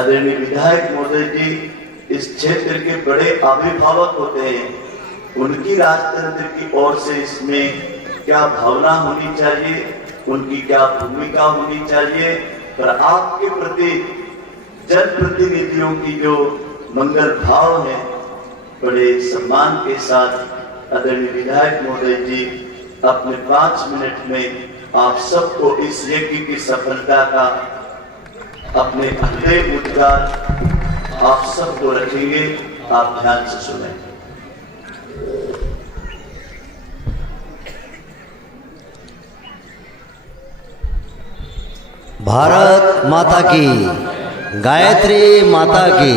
आदरणीय विधायक महोदय जी इस क्षेत्र के बड़े अभिभावक होते हैं, उनकी राजतंत्र की ओर से इसमें क्या भावना होनी चाहिए, उनकी क्या भूमिका होनी चाहिए, पर आपके प्रति जनप्रतिनिधियों की जो मंगल भाव है, बड़े सम्मान के साथ आदरणीय विधायक महोदय जी अपने 5 मिनट में आप सबको इस यज्ञ की सफलता का अपने हृदय उद्गार आप सबको रखेंगे। आप ध्यान से सुनें। भारत माता की, गायत्री माता की।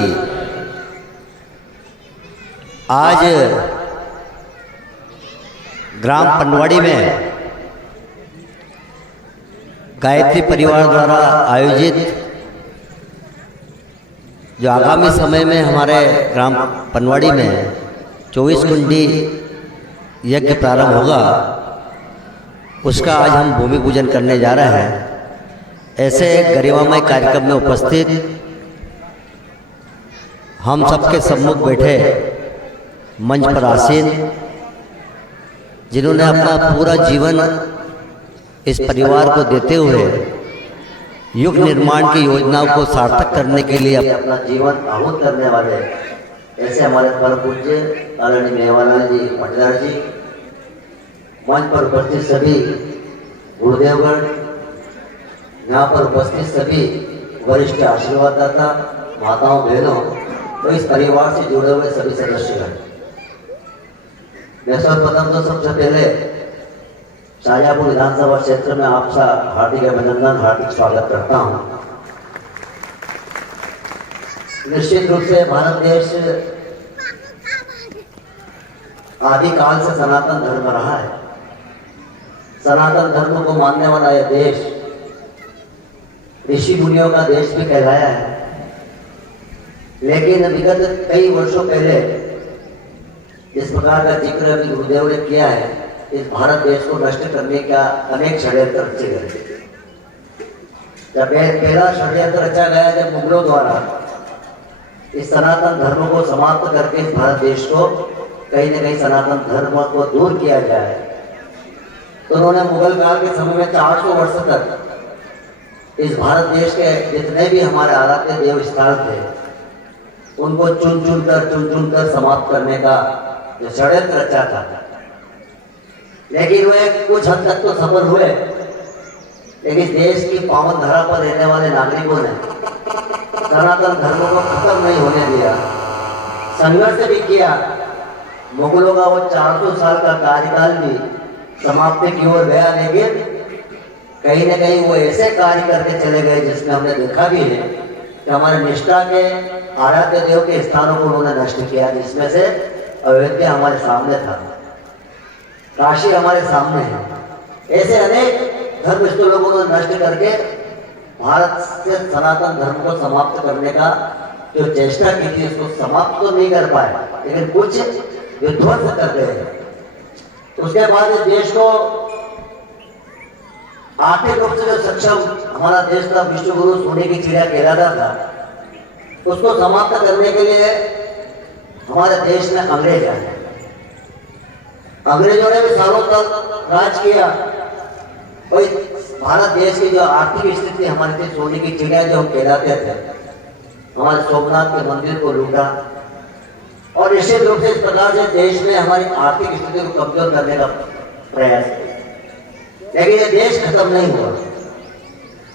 आज ग्राम पनवाड़ी में गायत्री परिवार द्वारा आयोजित जो आगामी समय में हमारे ग्राम पनवाड़ी में 24 कुंडी यज्ञ प्रारंभ होगा, उसका आज हम भूमि पूजन करने जा रहे हैं। ऐसे गरिमामय कार्यक्रम में उपस्थित हम सबके सम्मुख बैठे मंच पर आसीन, जिन्होंने अपना पूरा जीवन इस परिवार को देते हुए युग निर्माण की योजनाओं को सार्थक करने के लिए अपना जीवन आहूत करने वाले ऐसे हमारे परम पूज्य आदरणीय मेवालाल जी पाटीदार जी, मंच पर उपस्थित सभी गुरुदेवगण, यहाँ पर उपस्थित सभी वरिष्ठ आशीर्वाददाता, माताओं बहनों, तो इस परिवार से जुड़े हुए सभी सदस्यगण, मैं सर्वप्रथम तो सबसे पहले शाहजहाँपुर विधानसभा क्षेत्र में आपका हार्दिक अभिनंदन, हार्दिक स्वागत करता हूं। निश्चित रूप से भारत देश आदिकाल से सनातन धर्म रहा है। सनातन धर्म को मानने वाला यह देश ऋषि मुनियों का देश भी कहलाया है। लेकिन विगत कई वर्षों पहले इस प्रकार का जिक्र अभी गुरुदेव ने किया है, इस भारत देश को नष्ट करने का अनेक षड्यंत्र रचे गए। जब पहला षड्यंत्र रचा गया जब मुगलों द्वारा इस सनातन धर्म को समाप्त करके इस भारत देश को कहीं न कहीं सनातन धर्म को दूर किया जाए, तो उन्होंने मुगल काल के समय में 400 वर्ष तक इस भारत देश के जितने भी हमारे आराध्य देव स्थल थे उनको चुन चुन कर समाप्त करने का जो षड्यंत्र रचा था। लेकिन वे कुछ हद तक तो सफल हुए, लेकिन देश की पावन धरा पर रहने वाले नागरिकों ने सनातन धर्म को खत्म नहीं होने दिया, संघर्ष भी किया। मुगलों का वो 400 साल का कार्यकाल भी समाप्ति की ओर गया, लेकिन कहीं न कहीं वो ऐसे कार्य करके चले गए जिसमें हमने देखा भी है कि हमारे निष्ठा के आराध्य देव के स्थानों को उन्होंने नष्ट किया, जिसमें से अयोध्या हमारे सामने था, काशी हमारे सामने है। ऐसे अनेक धर्मस्थ लोगों ने नष्ट करके भारत से सनातन धर्म को समाप्त करने का जो चेष्टा की थी उसको समाप्त तो नहीं कर पाए, लेकिन कुछ विध्वंस कर गए। उसके बाद इस देश को आर्थिक रूप से जो सक्षम हमारा देश का विश्व गुरु सोने की चिड़िया कहलाता था, उसको समाप्त करने के लिए हमारे देश में अंग्रेज आए। अंग्रेजों ने भी सालों तक राज किया। कोई भारत देश की जो आर्थिक स्थिति हमारी थी, सोने की चिड़िया जो हम कहलाते थे, हमारे सोमनाथ के मंदिर को लूटा और निश्चित रूप से इस प्रकार से देश में हमारी आर्थिक स्थिति को कमजोर करने का प्रयास किया। लेकिन ये देश खत्म नहीं हुआ।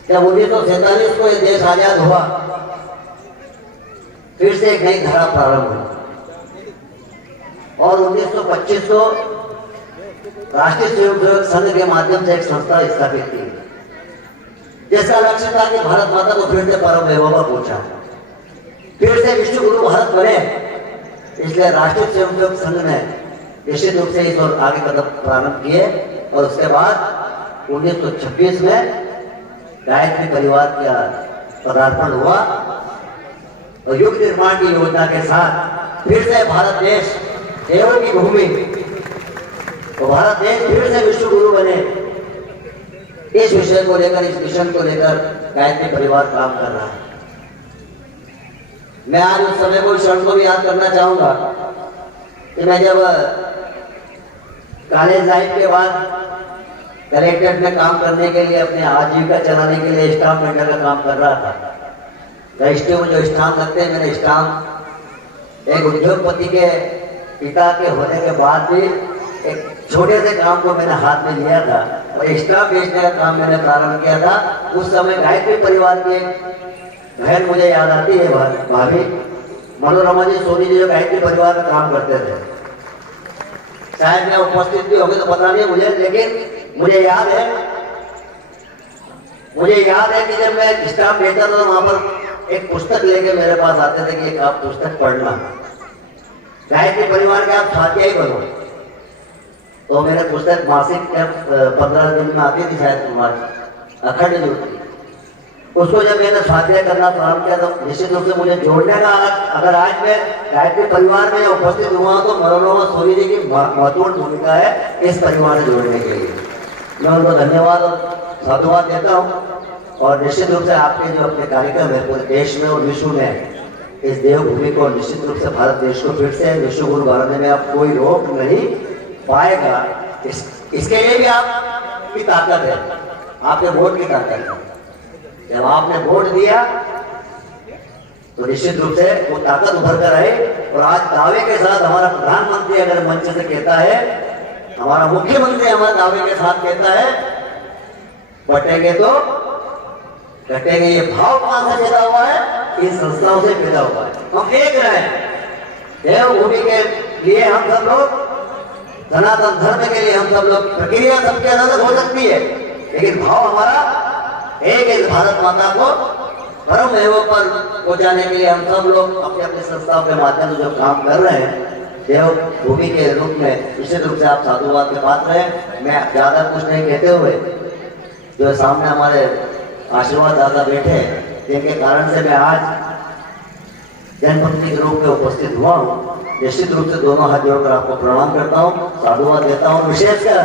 जब 1947 को ये देश आजाद हुआ, फिर से एक नई धारा प्रारंभ हुई और 1925 को राष्ट्रीय स्वयंसेवक संघ के माध्यम से एक संस्था स्थापित की, जिसका लक्ष्य था कि भारत माता को फिर से परम वैभव पर पहुंचा, फिर से विश्व गुरु भारत बने। इसलिए राष्ट्रीय स्वयंसेवक संघ ने निश्चित रूप से इस और आगे कदम प्रारंभ किए और उसके बाद 1926 में गायत्री परिवार का पदार्पण हुआ और युग निर्माण की योजना के साथ फिर से भारत देश देवों की भूमि, तो भारत देश फिर से विश्व गुरु बने। इस विषय को लेकर, इस मिशन को लेकर गायत्री परिवार काम कर रहा है। मैं आज उस समय को क्षण को भी याद करना चाहूंगा कि मैं जब कॉलेज लाइफ के बाद कलेक्ट्रेट में काम करने के लिए अपने आजीविका चलाने के लिए स्टाम्प मेंटर का काम कर रहा था। रजिस्ट्री में जो स्टाम्प लगते हैं, मैंने स्टाम्प एक उद्योगपति के पिता के होने के बाद भी एक छोटे से काम को मैंने हाथ में लिया था और स्टाम्प बेचने का काम मैंने प्रारंभ किया था। उस समय गायत्री परिवार के बहन मुझे याद आती है, भाभी मनोरमा जी सोनी जी, जो गायत्री परिवार में काम करते थे। शायद मैं उपस्थित भी होगी तो पता नहीं मुझे, लेकिन मुझे याद है कि जब मैं स्टाम्प लेता था तो वहां पर एक पुस्तक लेके मेरे पास आते थे कि एक आप पुस्तक पढ़ना, गायत्री परिवार के आप स्वाध्यायी बनो। तो मैंने पुस्तक मासिक 15 दिन में आती थी शायद, अखंड जो थी, उसको जब मैंने स्वाध्याय करना प्रारंभ किया तो निश्चित रूप से मुझे जोड़ने का, अगर आज मैं गायत्री परिवार में उपस्थित हुआ तो मनोरमा सोनी जी की महत्वपूर्ण भूमिका है इस परिवार से जोड़ने के लिए। मैं उनको धन्यवाद और साधुवाद देता हूँ और निश्चित रूप से आपके जो अपने कार्यक्रम है पूरे देश में और विश्व में इस देवभूमि को निश्चित रूप से भारत देश को फिर से विश्व गुरु बनाने में आप कोई रोक नहीं पाएगा। इसके लिए भी आपकी ताकत है, आपके वोट की ताकत है। जब आपने वोट दिया तो निश्चित रूप से वो ताकत उभर कर आए और आज दावे के साथ हमारा प्रधानमंत्री अगर मंच से कहता है, हमारा मुख्यमंत्री हमारे दावे के साथ कहता है, बटेंगे तो कटेंगे। ये भाव कहां से पैदा हुआ है? इन संस्थाओं से पैदा हुआ है। हम एक रहे देवभूमि के लिए, हम सब लोग सनातन धर्म के लिए, हम सब लोग, प्रक्रिया सबके अलग हो सकती है लेकिन भाव हमारा एक इस भारत माता को परम महबूब पर पहुंचाने के लिए हम सब लोग अपने अपने संस्थाओं के माध्यम से जो काम कर रहे हैं देवभूमि के रूप में, निश्चित रूप से आप साधुवाद के पात्र हैं। मैं ज्यादा कुछ नहीं कहते हुए, जो सामने हमारे आशीर्वाद दादा बैठे हैं जिनके कारण से मैं आज जनपंक्ति के रूप में उपस्थित हुआ हूँ, निश्चित रूप से दोनों हाथ जोड़कर आपको प्रणाम करता हूँ, साधुवाद देता हूँ। विशेषकर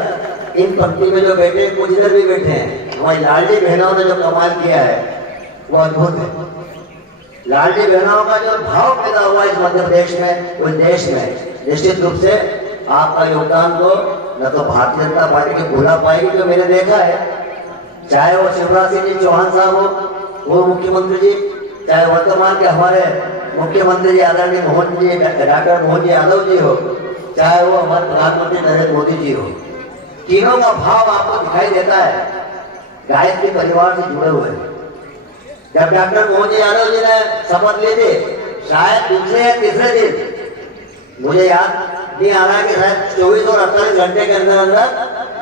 इन पंक्ति में जो बैठे कुछ इधर भी बैठे हैं, हमारी लाडली बहनों ने जो कमाल किया है वो अद्भुत है। लाडली बहनों का जो भाव पैदा हुआ इस मध्य प्रदेश में, उस देश में, निश्चित रूप से आपका योगदान को न तो भारतीय जनता पार्टी की भूला पाएगी, जो मैंने देखा है, चाहे वो शिवराज सिंह जी चौहान साहब हो, वो मुख्यमंत्री जी, चाहे वर्तमान के हमारे मुख्यमंत्री जी आदरणीय मोहन जी, डॉक्टर मोहन जी यादव जी हो, चाहे वो हमारे प्रधानमंत्री नरेंद्र मोदी जी हो, तीनों का भाव आपको दिखाई देता है गायत्री परिवार से जुड़े हुए। जब डॉक्टर मोहन जी यादव जी ने शपथ ली थी, शायद दूसरे या तीसरे दिन, मुझे याद नहीं आ रहा कि शायद 24 और 48 घंटे के अंदर अंदर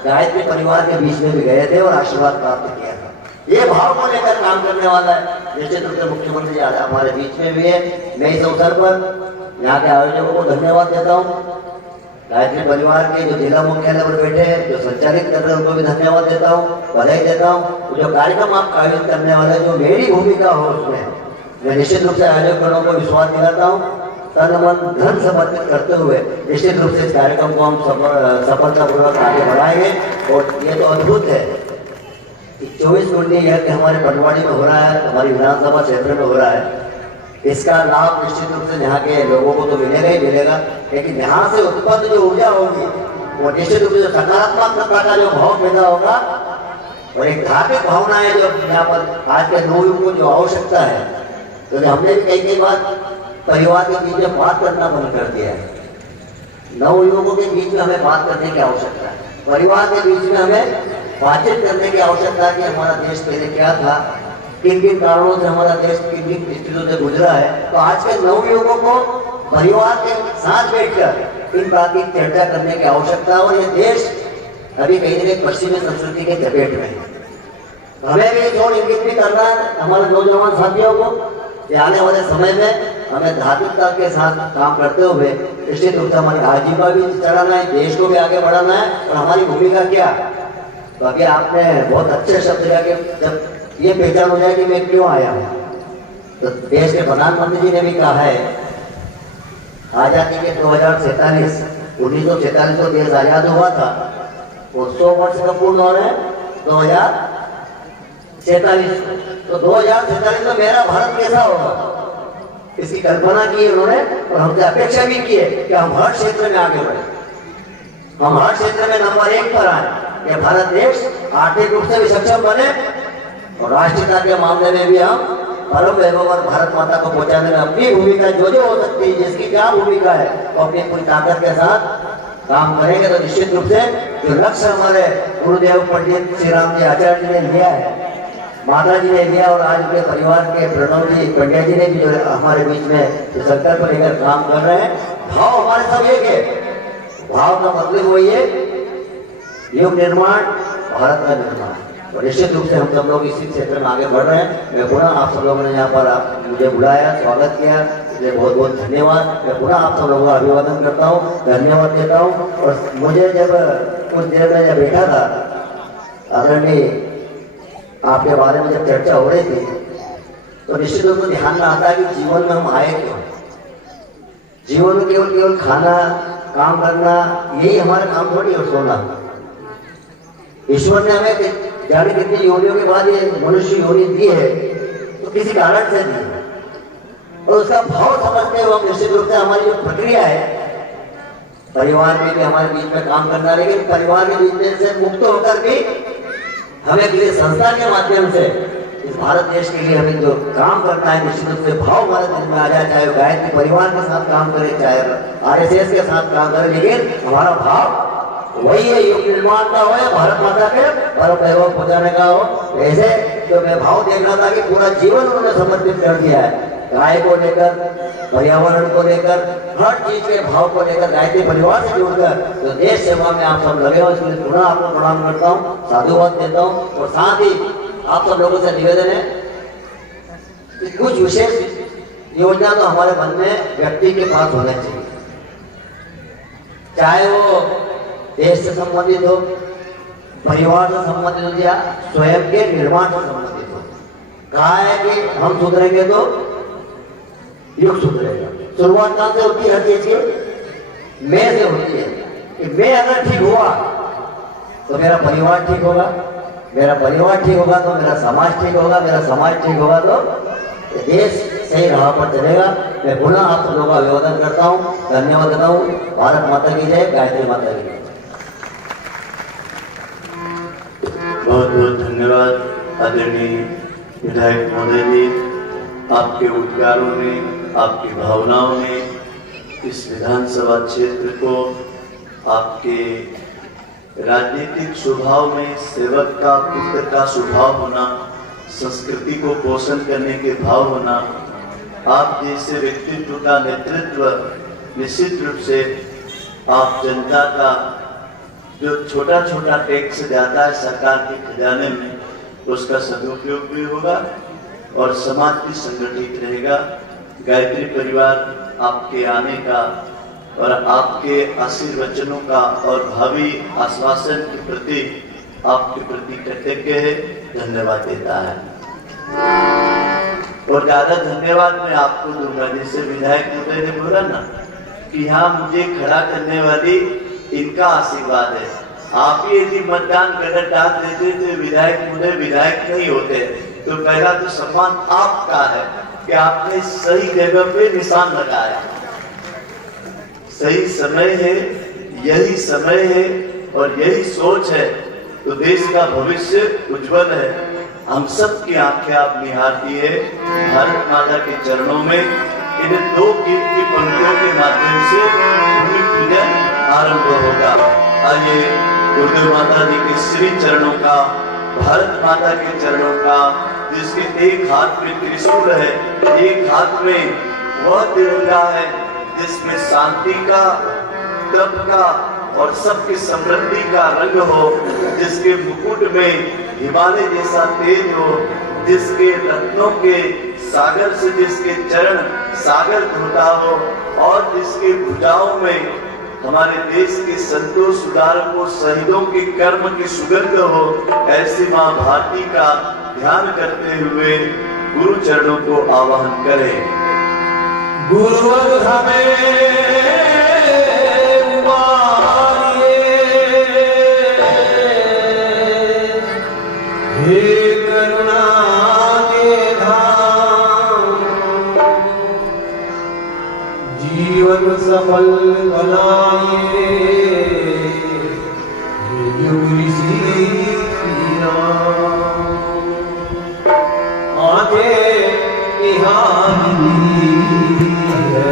गायत्री परिवार के बीच में भी गए थे और आशीर्वाद प्राप्त किया था। ये भाव को लेकर काम करने वाला है। निश्चित रूप से मुख्यमंत्री जी हमारे बीच में भी है। मैं इस अवसर पर यहाँ के आयोजकों को धन्यवाद देता हूँ, गायत्री परिवार के जो जिला मुख्यालय पर बैठे हैं, जो संचालित कर रहे हैं, उनको भी धन्यवाद देता हूँ, बधाई देता हूँ। जो कार्यक्रम आप आयोजित करने वाले, जो मेरी भूमिका हो उसमें, मैं निश्चित रूप से आयोजकों को विश्वास दिलाता हूँ, तन मन धन समर्पित करते हुए निश्चित रूप से इस कार्यक्रम को हम सफलतापूर्वक आगे बढ़ाएंगे। और ये तो अद्भुत है, 24 कुंडी यह हमारे बनवाड़ी में हो रहा है, हमारी विधानसभा क्षेत्र में हो रहा है। इसका लाभ निश्चित रूप से यहाँ के लोगों को तो मिलेगा ही मिलेगा, लेकिन यहाँ से उत्पन्न जो ऊर्जा होगी वो निश्चित रूप से सकारात्मकता का जो भाव पैदा होगा और एक धार्मिक भावना है जो यहाँ पर आज के नवयुवकों को जो आवश्यकता है। तो हमने भी कई बार परिवार के बीच में बात करना बंद कर दिया है। नवयुवकों के बीच में हमें बात करने की आवश्यकता है, परिवार के बीच में हमें बातचीत करने की आवश्यकता है कि हमारा देश पहले क्या था, किन किन कारणों से हमारा देश किन किन स्थितियों से गुजरा है। तो आज के नवयुवकों को परिवार के साथ बैठकर इन बात की चर्चा करने की आवश्यकता है। और ये देश अभी कहीं ना कहीं पश्चिमी संस्कृति के चपेट में है। हमें भी थोड़ा इंगित भी करना है हमारे नौजवान साथियों को कि आने वाले समय में हमें धार्मिकता के साथ काम करते हुए निश्चित रूप से हमारी आजीविका भी चलाना है, देश को भी आगे बढ़ाना है। और हमारी भूमिका क्या, तो अभी आपने बहुत अच्छे शब्द दिया कि जब ये पहचान हो जाए कि मैं क्यों आया हूँ, तो देश के प्रधानमंत्री जी ने भी कहा है आजादी के 1947 को देश आजाद हुआ था, वो 100 वर्ष का पूर्ण हो रहे हैं 2047। तो 2047 में मेरा भारत कैसा होगा, इसकी कल्पना की है उन्होंने और हमसे अपेक्षा भी की है कि हम हर क्षेत्र में आगे बढ़े, हम हर क्षेत्र में नंबर 1 पर आए, कि भारत देश आर्थिक रूप से भी सक्षम बने और राष्ट्रीयता के मामले में भी हम परम वैभव और भारत माता को पहुंचाने में अपनी भूमिका जो हो सकती है, जिसकी क्या भूमिका है, वो अपनी पूरी ताकत के साथ काम करेंगे। तो निश्चित रूप से जो लक्ष्य हमारे गुरुदेव पंडित श्री राम जी आचार्य जी ने लिया है, माता जी ने लिया और आज उनके परिवार के प्रणव जी पंड्या जी ने भी जो हमारे बीच में जो संकल्प लेकर काम कर रहे हैं, भाव हमारे सब एक है। भाव का मतलब वही है, युग निर्माण, भारत का निर्माण। और निश्चित रूप से हम सब लोग इसी क्षेत्र में आगे बढ़ रहे हैं। मैं पुनः आप सब लोगों ने यहाँ पर मुझे बुलाया, स्वागत किया, इसलिए बहुत बहुत धन्यवाद। मैं पुनः आप सब लोगों का अभिवादन करता हूँ, धन्यवाद देता हूँ। और मुझे जब कुछ देर में जब बैठा था, आदरणीय आपके बारे में जब चर्चा हो रही थी, तो निश्चित रूप से ध्यान में आता है कि जीवन में हम आए क्यों। जीवन में केवल खाना, काम करना, यही हमारा काम थोड़ी है। सोना, ईश्वर ने हमें जाने कितनी योनियों के बाद ये मनुष्य योनि दी है, तो किसी कारण से दी है और उसका भाव समझते हुए हम निश्चित रूप से हमारी जो प्रक्रिया है, परिवार में भी हमारे बीच में काम करना, लेकिन परिवार के बीच में से मुक्त होकर भी हमें किसी संस्था के माध्यम से इस भारत देश के लिए हमें जो काम करना है, निश्चित रूप से भाव हमारे दिल में आ जाए, चाहे वो गायत्री परिवार के साथ काम करे, चाहे RSS के साथ काम करे, लेकिन हमारा भाव वही है, युग निर्माण का हो या भारत माता के परम वैभव पहुंचाने का हो। ऐसे तो मैं भाव देख रहा था कि पूरा जीवन उन्होंने समर्पित कर दिया है, गाय को लेकर, पर्यावरण को लेकर, हर चीज के भाव को लेकर, गायत्री परिवार से जुड़कर तो देश सेवा में आप सब लगे हो। इसलिए पुनः आपको प्रणाम करता हूँ, साधुवाद देता हूँ। और साथ ही आप सब लोगों से निवेदन है कि कुछ विशेष योजना तो हमारे मन में व्यक्ति के पास होना चाहिए, चाहे वो देश से संबंधित हो, परिवार से संबंधित हो या स्वयं के निर्माण से संबंधित हो। कहा है कि हम सुधरेंगे तो युग सुधरेगा। शुरुआत कहां से होती है? हर चीज के मैं से होती है कि मैं अगर ठीक हुआ तो मेरा परिवार ठीक होगा, मेरा परिवार ठीक होगा तो मेरा समाज ठीक होगा, मेरा समाज ठीक होगा तो देश सही राह पर चलेगा। मैं पुनः आप सब लोगों का अभिवादन करता हूँ, धन्यवाद देता हूँ। भारत माता की जय, गायत्री माता की जय। बहुत बहुत धन्यवाद आदरणीय विधायक महोदय जी। आपके उद्गारों ने, आपकी भावनाओं ने इस विधानसभा क्षेत्र को, आपके राजनीतिक स्वभाव में सेवक का, पुत्र का स्वभाव होना, संस्कृति को पोषण करने के भाव होना, आप जैसे व्यक्तित्व का नेतृत्व, निश्चित रूप से आप जनता का जो छोटा छोटा टैक्स जाता है सरकार के खजाने में, उसका सदुपयोग भी होगा और समाज भी संगठित रहेगा। गायत्री परिवार आपके आने का और आपके आशीर्वचनों का और भावी आश्वासन के प्रति आपके प्रति कृतज्ञ है, धन्यवाद देता है। और ज्यादा धन्यवाद मैं आपको दूंगा, जैसे विधायक महोदय ने बोला ना कि यहाँ मुझे खड़ा करने वाली इनका आशीर्वाद है। आप ही यदि मतदान गलत डाल देते तो विधायक महोदय विधायक नहीं होते। तो पहला तो सम्मान आपका है कि आपने सही जगह पे निशान लगाया, सही समय है, यही समय है और यही सोच है, तो देश का भविष्य उज्जवल है। हम सब की आंखें आप निहारती है भारत माता के चरणों में। इन दो गीत की पंक्तियों के माध्यम से भूमि पूजन आरंभ होगा। आइए गुरुदेव माता जी के श्री चरणों का, भारत माता के चरणों का, जिसके एक हाथ में त्रिशूल है, एक हाथ में वह तिरंगा है जिसमें शांति का, तप का और सबकी समृद्धि का रंग हो, जिसके मुकुट में हिमालय जैसा तेज हो, जिसके रत्नों के सागर से जिसके चरण सागर धोता हो और जिसके भुजाओं में हमारे देश के संतों, सुधारकों, शहीदों के कर्म की सुगंध हो, ऐसी मां भारती का ध्यान करते हुए गुरु चरणों को आवाहन करें। गुरुवर हमें हे करुणा के धाम, फल बनाए युग ऋषि आगे निहारी है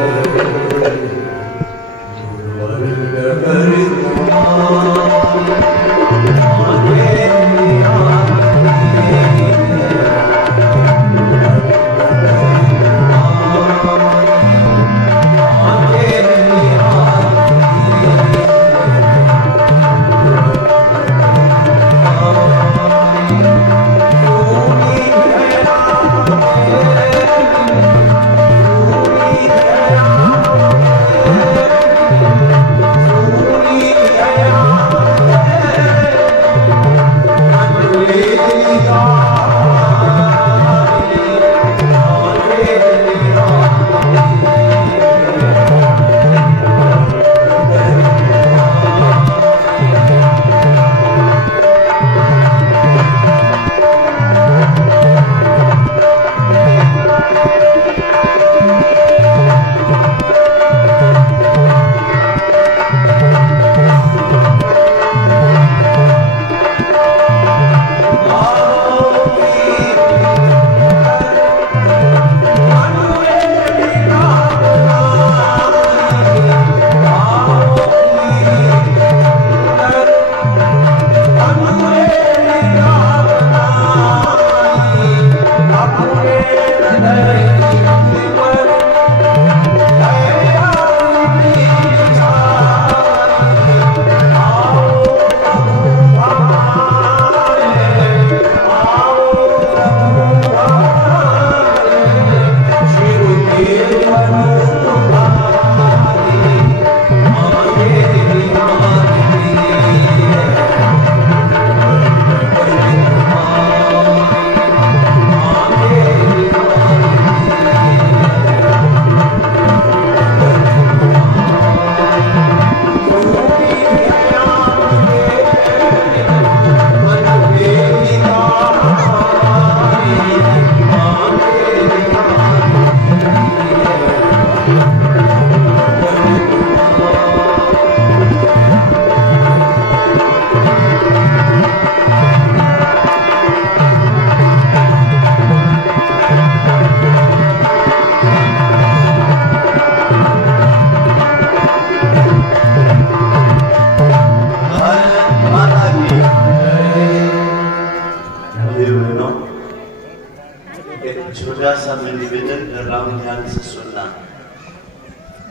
छोटा सा मैं निवेदन कर रहा हूँ, ध्यान से सुनना।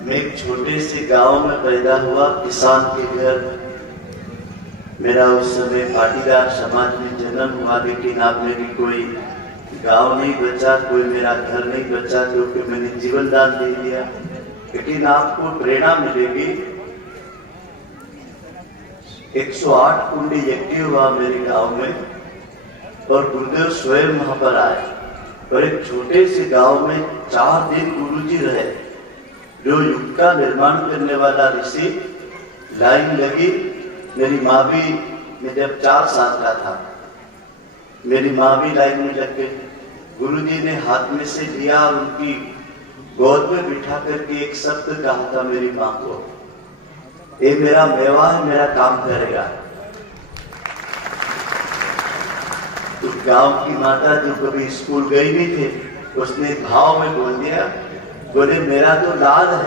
मैं एक छोटे से गांव में पैदा हुआ, किसान के घर। मेरा उस समय पाटीदार समाज में जन्म हुआ, लेकिन अब मेरी कोई गांव नहीं बचा, कोई मेरा घर नहीं बचा, क्योंकि मैंने जीवन दान दे दिया। लेकिन आपको प्रेरणा मिलेगी, 108 कुंडी यज्ञ हुआ मेरे गांव में, और गुरुदेव स्वयं वहां पर आए। और एक छोटे से गांव में 4 दिन गुरुजी रहे। जो युग का निर्माण करने वाला ऋषि, लाइन लगी। मेरी माँ भी, मैं जब 4 साल का था, मेरी माँ भी लाइन में लग गई। गुरुजी ने हाथ में से लिया और उनकी गोद में बिठा करके एक शब्द कहा था मेरी माँ को, ये मेरा मेवा है, मेरा काम करेगा। तो गांव की माता जो कभी स्कूल गई नहीं थे, उसने भाव में बोल दिया, बोले मेरा तो लाल है।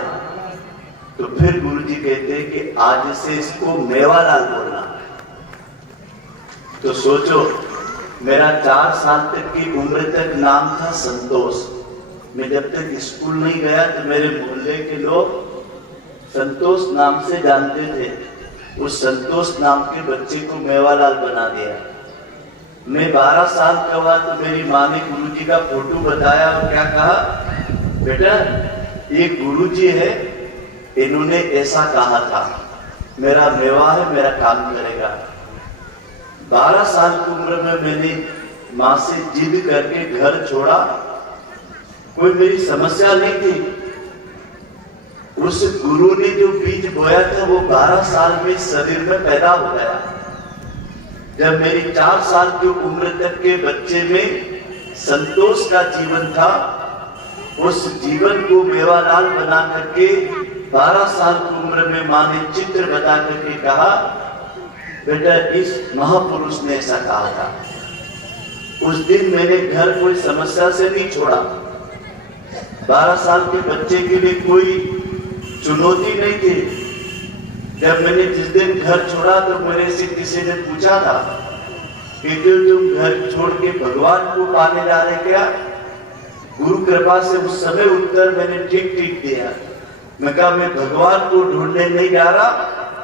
तो फिर गुरुजी कहते हैं कि आज से इसको मेवालाल बोलना। तो सोचो, मेरा 4 साल तक की उम्र तक नाम था संतोष। मैं जब तक स्कूल नहीं गया तो मेरे मोहल्ले के लोग संतोष नाम से जानते थे। उस संतोष नाम के बच्चे को मेवालाल बना दिया। मैं 12 साल का हुआ तो मेरी माँ ने गुरुजी का फोटो बताया और क्या कहा, बेटा ये गुरुजी है, इन्होंने ऐसा कहा था, मेरा मेवा है, मेरा काम करेगा। 12 साल की उम्र में मैंने माँ से जिद करके घर छोड़ा। कोई मेरी समस्या नहीं थी। उस गुरु ने जो बीज बोया था वो 12 साल में शरीर में पैदा हो गया। जब मेरी 4 साल की उम्र तक के बच्चे में संतोष का जीवन था, उस जीवन को मेवालाल बना करके 12 साल की उम्र में माँ ने चित्र बता करके कहा, बेटा इस महापुरुष ने ऐसा कहा था। उस दिन मैंने घर कोई समस्या से नहीं छोड़ा। 12 साल के बच्चे के लिए कोई चुनौती नहीं थी। जब मैंने जिस दिन घर छोड़ा तो मेरे से किसी ने पूछा था कि तुम घर छोड़ के भगवान को पाने जा रहे क्या? गुरु कृपा से उस समय उत्तर मैंने ठीक दिया। मैं कहा मैं भगवान को ढूंढने नहीं जा रहा,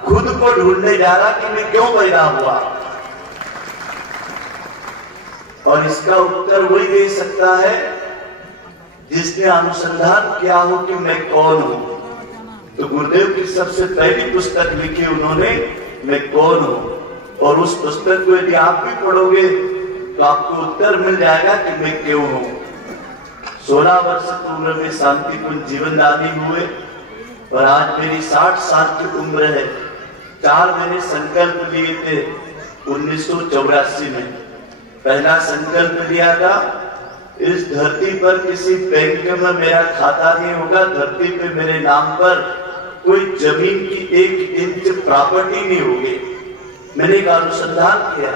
खुद को ढूंढने जा रहा कि मैं क्यों पैदा हुआ। और इसका उत्तर वही दे सकता है जिसने अनुसंधान किया हो कि मैं कौन हूं। तो गुरुदेव की सबसे पहली पुस्तक लिखी उन्होंने, मैं कौन हूं। और उस पुस्तक को यदि आप भी पढ़ोगे तो आपको उत्तर मिल जाएगा कि मैं क्यों हूं। 16 वर्ष की उम्र में शांतिपूर्ण जीवनदानी हुए और आज मेरी 60 साल की उम्र है। 4 मैंने संकल्प लिए थे 1984 में। पहला संकल्प लिया था, इस धरती पर किसी बैंक में मेरा खाता नहीं होगा, धरती पे मेरे नाम पर कोई जमीन की 1 इंच प्रॉपर्टी नहीं होगी। मैंने एक अनुसंधान किया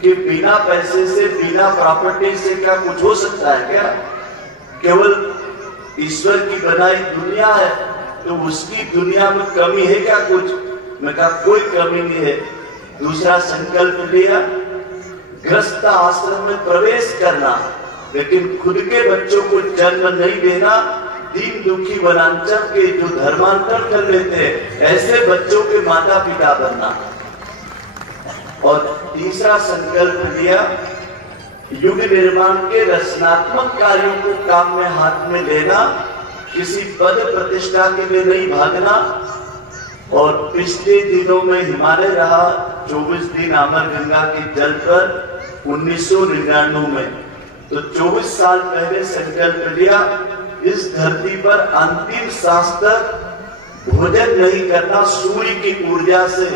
कि बिना पैसे से, बिना प्रॉपर्टी से क्या कुछ हो सकता है क्या? केवल ईश्वर की बनाई दुनिया है, तो उसकी दुनिया में कमी है क्या कुछ? मैं कहा कोई कमी नहीं है। दूसरा संकल्प लिया, गृहस्थ आश्रम में प्रवेश करना, लेकिन खुद के बच्चों को जन्म नहीं देना, दीन दुखी वनांचल के जो धर्मांतर कर लेते हैं ऐसे बच्चों के माता पिता बनना। और तीसरा संकल्प लिया, युग निर्माण के रचनात्मक कार्यों को काम में हाथ में लेना, किसी पद प्रतिष्ठा के लिए नहीं भागना। और पिछले दिनों में हिमालय रहा 24 दिन अमर गंगा के जल पर 1999 में, तो 24 साल पहले संकल्प लिया, इस धरती पर अंतिम सांस तक भोजन नहीं करना, सूर्य की ऊर्जा से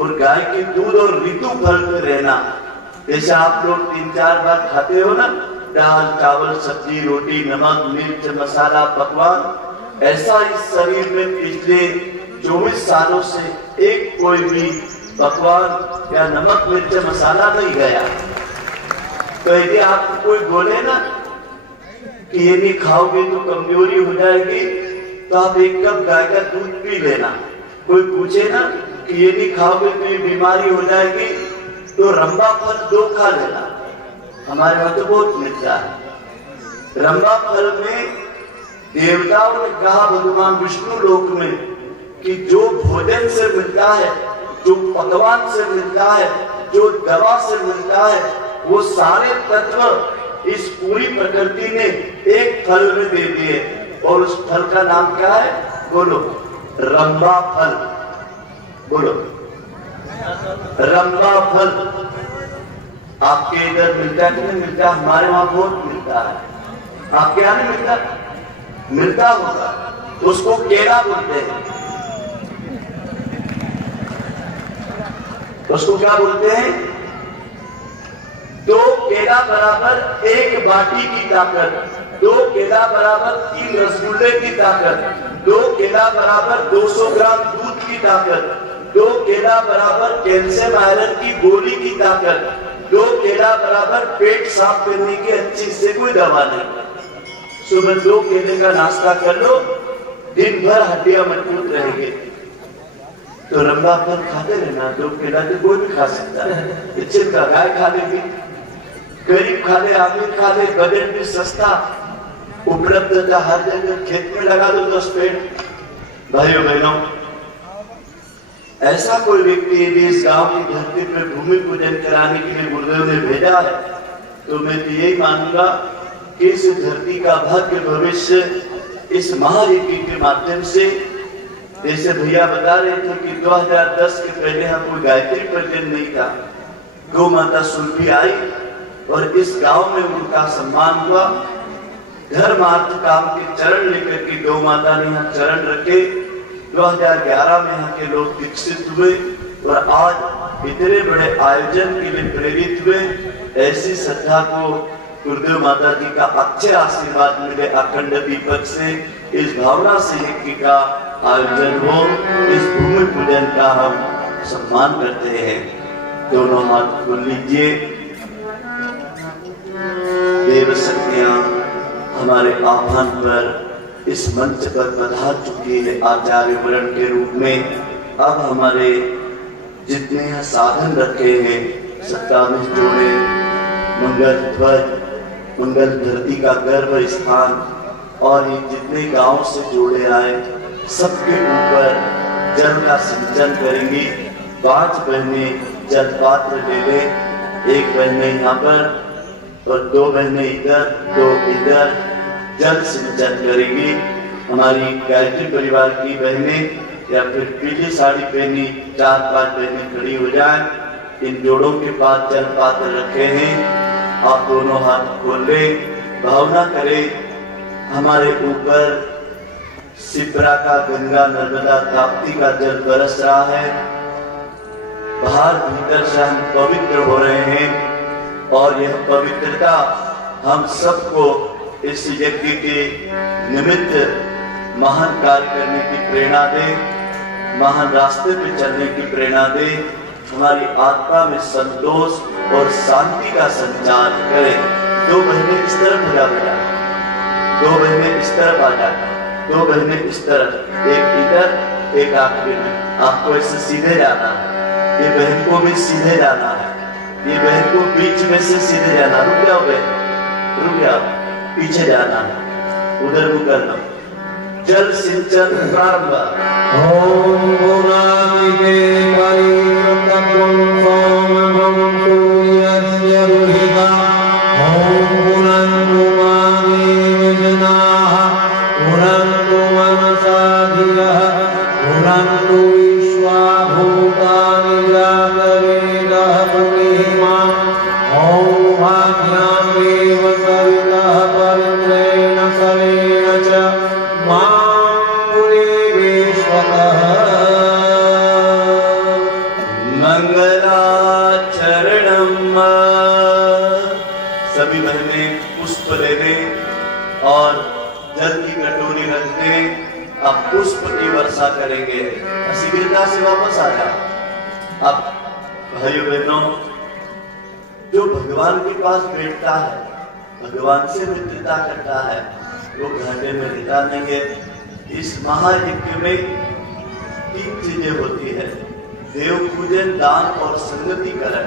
और गाय के दूध और ऋतु फल पे रहना। जैसे आप लोग 3-4 बार खाते हो ना, दाल चावल सब्जी रोटी नमक मिर्च मसाला पकवान, ऐसा इस शरीर में पिछले 24 सालों से एक कोई भी पकवान या नमक मिर्च मसाला नहीं गया। तो यदि आपको कोई बोले ना कि ये नहीं खाओगे तो कमजोरी हो जाएगी, तो आप 1 कप गाय का दूध पी लेना। कोई पूछे ना कि ये नहीं खाओगे तो ये बीमारी हो जाएगी, तो रंबा फल 2 खा लेना। हमारे वहां तो बहुत मिलता है। रंबा फल में देवताओं ने कहा भगवान विष्णु लोक में कि जो भोजन से मिलता है, जो पकवान से मिलता है, जो दवा से मिलता है, वो सारे तत्व इस पूरी प्रकृति ने एक फल में दे दिए। और उस फल का नाम क्या है? बोलो, रंबा फल। बोलो, रंबा फल। आपके इधर मिलता है कि नहीं मिलता? हमारे वहां बहुत मिलता है। आपके यहाँ नहीं मिलता? मिलता होगा। उसको केला बोलते हैं। उसको क्या बोलते हैं? 2 केला बराबर 1 बाटी की ताकत, 2 केला बराबर 3 रसगुल्ले की ताकत, 2 केला बराबर 200 ग्राम दूध की ताकत, 2 केला बराबर कैल्शियम आयरन की गोली की ताकत, 2 केला बराबर पेट साफ करने की अच्छी से कोई दवा नहीं। सुबह 2 केले का नाश्ता कर लो, दिन भर हड्डियां मजबूत रहेंगे। तो रंबा फल खाते रहना। 2 केला तो कोई भी खा सकता है। इच्छे का गाय खा लेगी, गरीब खा ले, आमिर खा ले, बजट भी सस्ता, उपलब्धता हर जगह, खेत में लगा दो 10 पेड़। भाइयों बहनों, ऐसा कोई व्यक्ति यदि इस गांव की धरती पर भूमि पूजन कराने के लिए गुरुदेव ने भेजा है, तो मैं तो यही मानूंगा कि इस धरती का भाग्य भविष्य इस महायज्ञ के माध्यम से, जैसे भैया बता रहे थे कि 2010 के पहले यहाँ कोई गायत्री पूजन नहीं था। गौ माता सुल्फी आई और इस गांव में उनका सम्मान हुआ। धर्मार्थ काम के चरण लेकर के गौ माता ने यहाँ चरण रखे। 2011 में यहाँ के लोग विकसित हुए और आज इतने बड़े आयोजन के लिए प्रेरित हुए। ऐसी श्रद्धा को गुरुदेव माता जी का अच्छे आशीर्वाद मिले अखंड दीपक से, इस भावना से यज्ञ का आयोजन हो, इस भूमि पूजन का हम सम्मान करते हैं। दोनों हाथ खोल लीजिए। देव शक्तियां हमारे आह्वान पर इस मंच पर पधार चुकी है आचार्य वरण के रूप में। अब हमारे जितने यहाँ साधन रखे हैं, 27 जोड़े मंगल ध्वज, मंगल धरती का गर्भ स्थान और ये जितने गांव से जोड़े आए, सबके ऊपर जल का सिंचन करेंगी। 5 बहनें जल पात्र ले ले, एक बहने यहाँ पर और 2 बहनें इधर, 2 इधर जल सिंचन करेंगी। हमारी गायत्री परिवार की बहनें या फिर पीली साड़ी पहनी 4-5 बहनें खड़ी हो जाएं। इन जोड़ों के पास जल पात्र रखे हैं, आप दोनों हाथ खोल ले, भावना करें हमारे ऊपर शिप्रा का गंगा नर्मदा ताप्ती का जल बरस रहा है। बाहर भीतर से हम पवित्र हो रहे हैं और यह पवित्रता हम सबको इस यज्ञ के निमित्त महान कार्य करने की प्रेरणा दे, महान रास्ते पे चलने की प्रेरणा दे, हमारी आत्मा में संतोष और शांति का संचार करे। 2 बहनें इस तरफ हो जा बेटा, 2 बहनें इस तरफ आ जा, 2 बहनें इस तरफ, एक इधर एक आखिरी में। आपको ऐसे सीधे जाना है, ये बहन को भी सीधे जाना है, ये बहन को बीच में से सीधे जाना। रुक जाओ बहन, रुक जाओ, पीछे जाना है, उधर मुकर लो। जल सिंचन प्रारंभ। ओम गुणातिके परित्रत्वं सोमं सूर्यस्य दुहिता। ओम पुनन्तु मादेव जनाः, पुनन्तु मनसा धियः, पुनन्तु विश्वा भूतानि जातवेदः पुनीमाम्। ओम भाग्यां देव सवितः पवित्रेण सवेन च सभी बहनें पुष्प ले लें और जल की कटोरी रख दें। अब पुष्प की वर्षा करेंगे। शिविरता से वापस आ जा। अब भाइयों बहनों, जो भगवान के पास बैठता है, भगवान से मित्रता करता है, वो घाटे में रिता लेंगे। इस महायज्ञ में 3 चीजें होती है, देव पूजन, दान और संगतिकरण।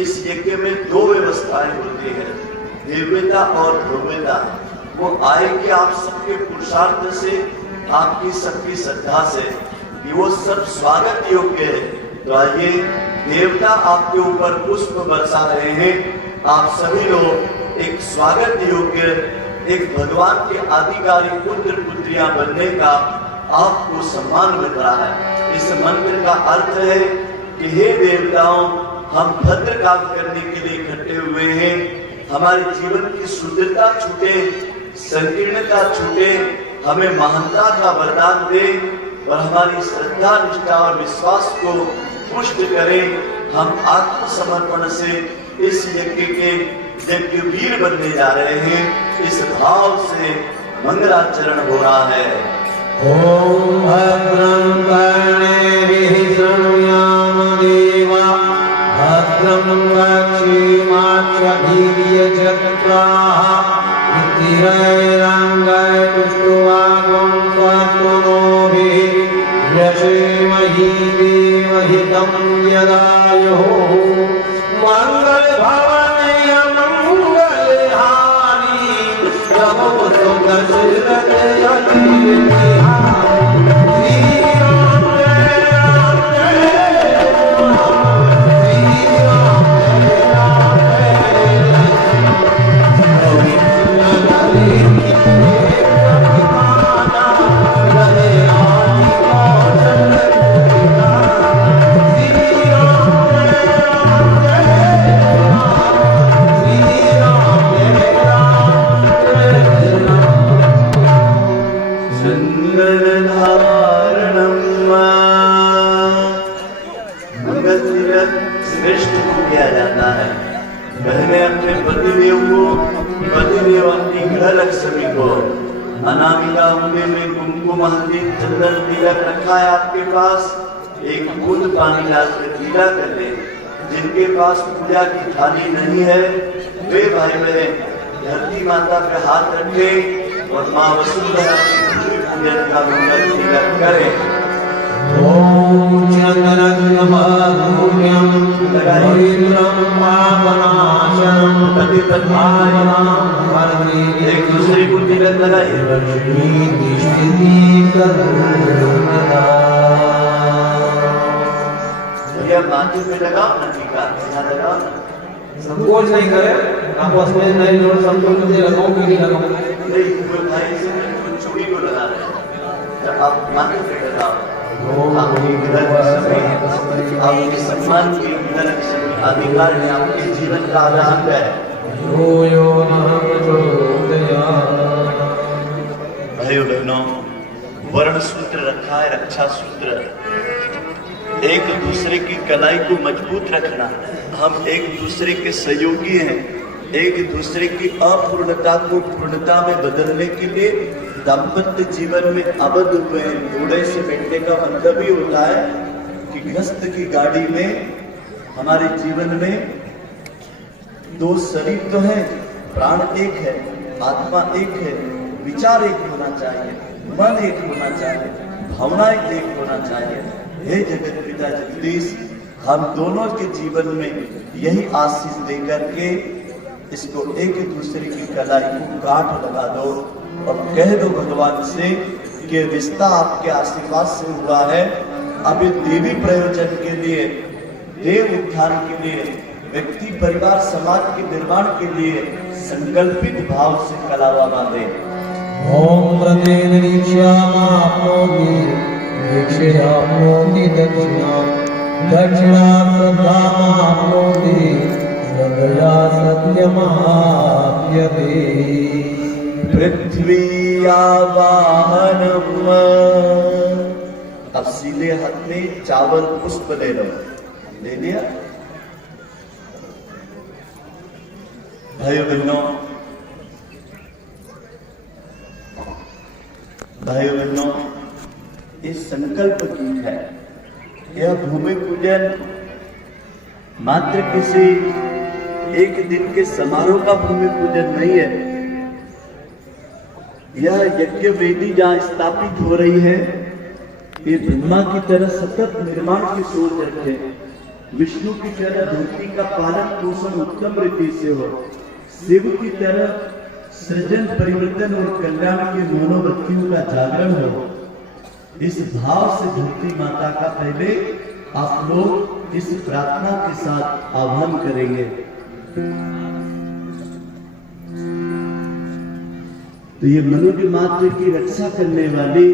इस यज्ञ में 2 व्यवस्थाएं होती है, दिव्यता और भव्यता। वो आएगी आप सबके पुरुषार्थ से, आपकी सबकी श्रद्धा से, कि वो सब स्वागत योग्य है। तो आइए, देवता आपके ऊपर पुष्प बरसा रहे हैं। आप सभी लोग एक स्वागत योग्य, एक भगवान के आधिकारिक पुत्र पुत्रियां बनने का आपको सम्मान मिल रहा है। इस मंत्र का अर्थ है कि हे देवताओं, हम भद्र काम करने के लिए इकट्ठे हुए हैं। हमारे जीवन की शुद्धता छूटे, संकीर्णता छूटे, हमें महानता का वरदान दे और हमारी श्रद्धा, निष्ठा और विश्वास को पुष्ट करें। हम आत्मसमर्पण से इस यज्ञ के यज्ञवीर बनने जा रहे हैं। इस भाव से मंगलाचरण हो रहा है। ओम भद्रं कर्णेभिः शृणुयाम देवा, भद्रं वक्षेमाक्षभिर्यजत्राः, स्थिरैरङ्गैस्तुष्टुवागं स्वस्तुनोभिः, व्यशेमहि देवहितं यदायुः। मंगलभवनय मंगलहारी, नमो सुदशरथयति। श्रेष्ठ को किया जाता है। बहनें अपने पतिदेव को, पतिदेव अपनी गृह लक्ष्मी को, अनामिका उंगली में कुमकुम हल्दी चंदन तिलक रखा है आपके पास, एक बूंद पानी डालकर पीला कर ले। जिनके पास पूजा की थाली नहीं है वे भाई बहन धरती माता पे हाथ रखे और माँ वसुंधरा की पूजन का मंगल तिलक करें। ओम चंद्रम भूम्यम पवित्रम पावनाशनम प्रतिपदायम वरदे। एक दूसरे को तिलक लगाइए। लक्ष्मी दिशती करुणा। भैया माथे पे लगाओ ना टीका, यहाँ लगाओ ना। संकोच नहीं करे, आपस में नहीं लोग संकोच नहीं लगाओ कि नहीं लगाओ। नहीं, कोई भाई से चूड़ी को लगा रहे हैं, जब आप माथे पे लगाओ आपकी गिरह की समय, आपके सम्मान की गिरह की समय अधिकार है, आपके जीवन का आधार है। यो यो नमः प्रचोदयात्। भाइयों बहनों, वर्ण सूत्र रखा है, रक्षा सूत्र, एक दूसरे की कलाई को मजबूत रखना। हम एक दूसरे के सहयोगी हैं, एक दूसरे की अपूर्णता को पूर्णता में बदलने के लिए दाम्पत्य जीवन में आबद्ध हुए हैं। घोड़े से बैठने का मतलब ही होता है कि गृहस्थ की गाड़ी में हमारे जीवन में दो शरीर तो है, प्राण एक है, आत्मा एक है, विचार एक होना चाहिए, मन एक होना चाहिए, भावनाएं एक होना चाहिए। हे जगत पिता जगदीश, हम दोनों के जीवन में यही आशीष देकर के इसको एक दूसरे की कलाई को गांठ लगा दो और कह दो भगवान से कि रिश्ता आपके आशीर्वाद से हुआ है। अब देवी प्रयोजन के लिए, देव उत्थान के लिए, व्यक्ति परिवार समाज के निर्माण के लिए संकल्पित भाव से कलावा बांधे। ओम प्रतेन दीक्षामाप्नोति दीक्षाप्नोति दक्षिणा दक्षिणा श्रद्धामाप्नोति श्रद्धया सत्यमाप्यते। पृथ्वी आवाहनम। अब सीधे हाथ में चावल पुष्प ले लो, ले लिया। भाइयों बहनों, भाइयों बहनों, इस संकल्प की है, यह भूमि पूजन मात्र किसी एक दिन के समारोह का भूमि पूजन नहीं है। यह यज्ञ वेदी जहाँ स्थापित हो रही है, ये ब्रह्मा की तरह सतत निर्माण की सोच रखे, विष्णु की तरह धरती का पालन पोषण उत्तम रीति से हो, शिव की तरह सृजन परिवर्तन और कल्याण की मनोवृत्तियों का जागरण हो। इस भाव से धरती माता का पहले आप लोग इस प्रार्थना के साथ आह्वान करेंगे। तो ये मनुष्य मात्र की रक्षा करने वाली,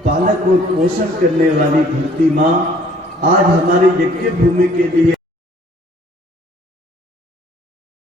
पालक और पोषण करने वाली धरती माँ आज हमारे यज्ञ भूमि के लिए